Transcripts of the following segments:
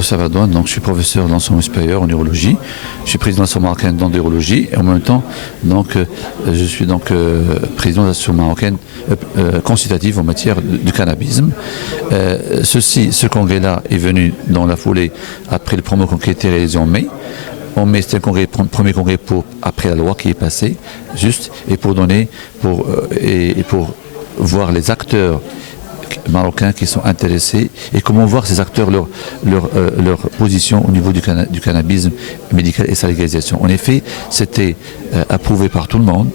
professeur Adouane, donc je suis professeur d'enseignement supérieur en urologie. Je suis président de l'association marocaine d'endurologie et en même temps, donc, je suis donc président de l'association marocaine consultative en matière de cannabisme. Ce congrès-là est venu dans la foulée après le premier congrès qui a été réalisé en mai. En mai, c'était le premier congrès après la loi qui est passée, juste, et pour voir les acteurs marocains qui sont intéressés et comment voir ces acteurs leur position au niveau du cannabis médical et sa légalisation. En effet, c'était approuvé par tout le monde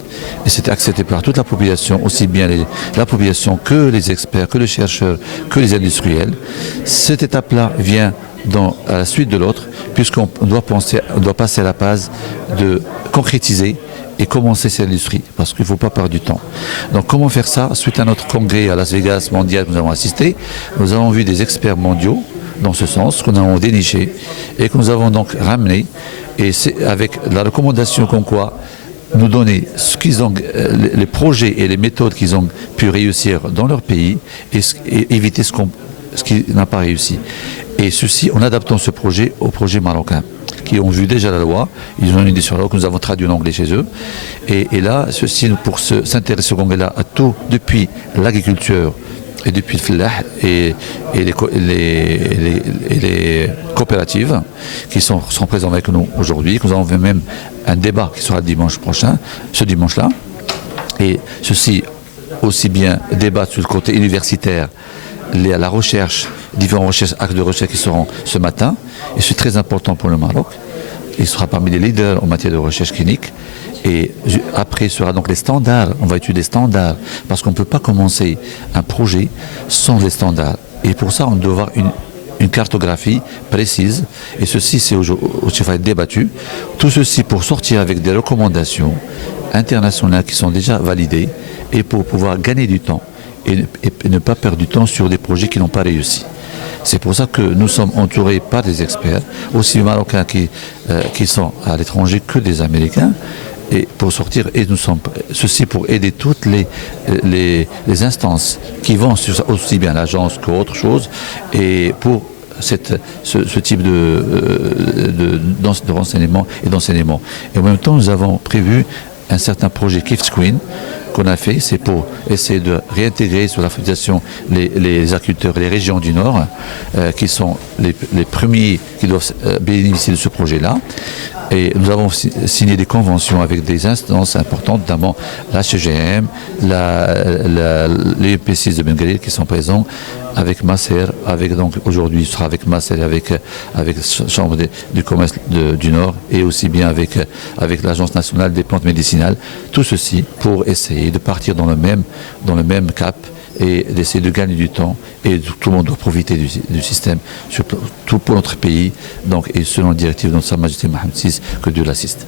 et c'était accepté par toute la population, aussi bien la population que les experts, que les chercheurs, que les industriels. Cette étape-là vient à la suite de l'autre, puisqu'on doit passer à la phase de concrétiser et commencer cette industrie, parce qu'il ne faut pas perdre du temps. Donc comment faire ça? Suite à notre congrès à Las Vegas mondial que nous avons assisté, nous avons vu des experts mondiaux dans ce sens, qu'on avons déniché et que nous avons donc ramené, et c'est avec la recommandation comme quoi nous donner les projets et les méthodes qu'ils ont pu réussir dans leur pays et éviter ce qui n'a pas réussi. Et ceci en adaptant ce projet au projet marocain, qui ont vu déjà la loi, ils ont une idée sur la loi que nous avons traduit en anglais chez eux. Et là, ceci pour s'intéresser au congrès-là à tout, depuis l'agriculture et depuis le fillah et les coopératives qui sont présents avec nous aujourd'hui. Nous avons fait même un débat qui sera dimanche prochain, ce dimanche-là. Et ceci aussi bien débat sur le côté universitaire, la recherche, différents actes de recherche qui seront ce matin, et c'est très important pour le Maroc. Il sera parmi les leaders en matière de recherche clinique. Et après, ce sera donc les standards. On va étudier les standards, parce qu'on ne peut pas commencer un projet sans les standards. Et pour ça, on doit avoir une cartographie précise. Et ceci, c'est aussi va être débattu. Tout ceci pour sortir avec des recommandations internationales qui sont déjà validées et pour pouvoir gagner du temps. Et ne pas perdre du temps sur des projets qui n'ont pas réussi. C'est pour ça que nous sommes entourés par des experts, aussi marocains qui sont à l'étranger que des Américains, et pour sortir, et nous sommes ceci pour aider toutes les instances qui vont sur ça, aussi bien l'agence qu'autre chose, et pour ce type de renseignement et d'enseignement. Et en même temps, nous avons prévu un certain projet Gift Screen qu'on a fait, c'est pour essayer de réintégrer sur la fondation les agriculteurs et les régions du Nord, qui sont les premiers qui doivent bénéficier de ce projet-là. Et nous avons signé des conventions avec des instances importantes, notamment la CGM, les EP6 de Bengueli qui sont présents, avec Masser, donc aujourd'hui il sera avec Masser, avec la Chambre du commerce du Nord, et aussi bien avec l'Agence nationale des plantes médicinales. Tout ceci pour essayer de partir dans le même cap et d'essayer de gagner du temps, et tout le monde doit profiter du système tout pour notre pays, donc, et selon la directive de Sa Majesté Mohamed VI, que Dieu l'assiste.